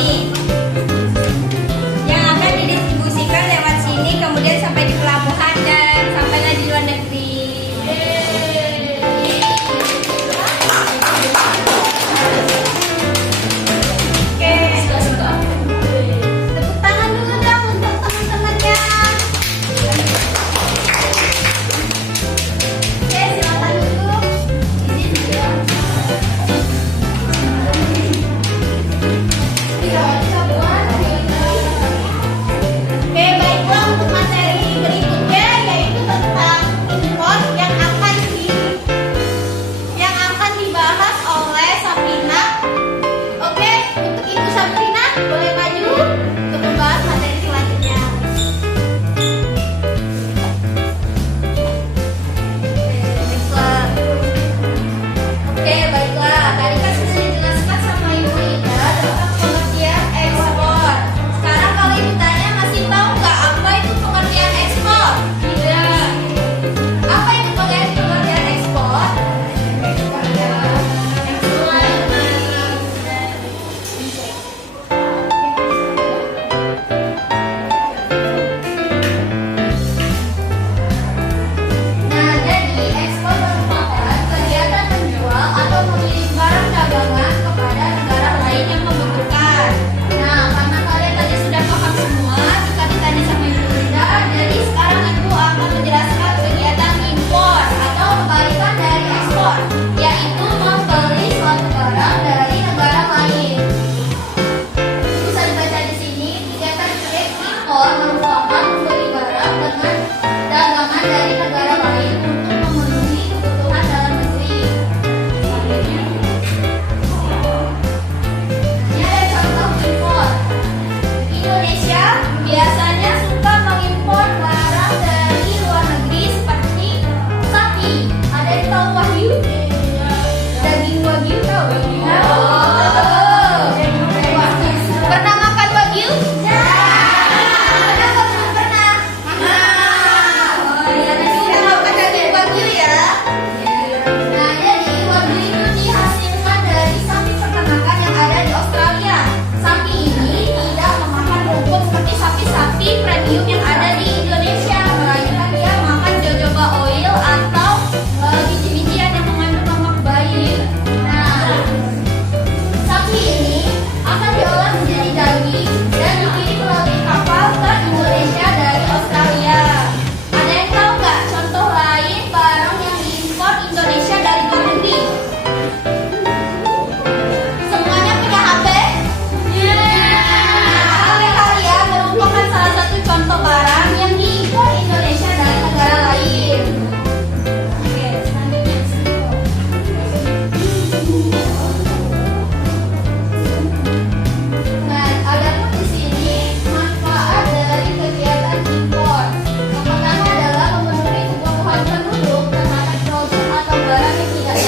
sini. Yang akan didistribusikan lewat sini, kemudian sampai di pelabuhan dan sampailah di luar negeri. Tepuk tangan dulu dong untuk teman-temannya. Oke, silakan duduk. Oke, baiklah untuk materi berikutnya yaitu tentang import yang akan dibahas oleh Sabrina. Oke, untuk Ibu Sabrina boleh maju untuk membahas materi selanjutnya. Oke, baiklah. Tadi kan sudah dijelaskan sama Ibu Ida tentang pengertian ekspor. Sekarang kalau Ibu tanya, masih tahu nggak apa itu pengertian ekspor? Tidak. Apa itu pengertian ekspor? Nah, jadi ekspor merupakan kegiatan menjual atau mengirim barang dagangan kepada negara lain yang membutuhkan. Nah, karena kalian tadi sudah paham semua, jika ditanya sama Ibu Ida, jadi sekarang Ibu akan menjelaskan kegiatan impor atau kebalikan dari ekspor, yaitu membeli suatu barang dari negara lain. Bisa dibaca di sini, kegiatan impor merupakan membeli barang dengan dagangan dari negara lain untuk memenuhi kebutuhan dalam negeri. Ini ada contoh impor. Indonesia biasanya suka mengimpor barang dari luar negeri seperti sapi. Ada yang tahu Wahyu? Daging Wagyu tahu? Pernah makan Wagyu? Kenapa belum pernah? Oh iya, nanti udah makan daging Wagyu ya. Nah, jadi Wagyu itu dihasilkan dari sapi peternakan yang ada di Australia. Sapi ini tidak memakan rumput seperti sapi-sapi premium yang ada di Indonesia, melainkan dia makan jojoba oil atau biji-bijian yang mengandung lemak bayi. Nah, sapi ini akan diolah menjadi daging dan dikirim melalui kapal ke Indonesia dari Australia. Ada yang tahu nggak contoh lain barang yang diimpor Indonesia dari luar negeri? Semuanya punya HP? HP kalian merupakan salah satu contoh barang yang diimpor Indonesia dari negara lain. Oke, selanjutnya. Nah, adapun di sini manfaat dari kegiatan impor. Yang pertama adalah memenuhi kebutuhan penduduk terhadap produk atau barang yang tidak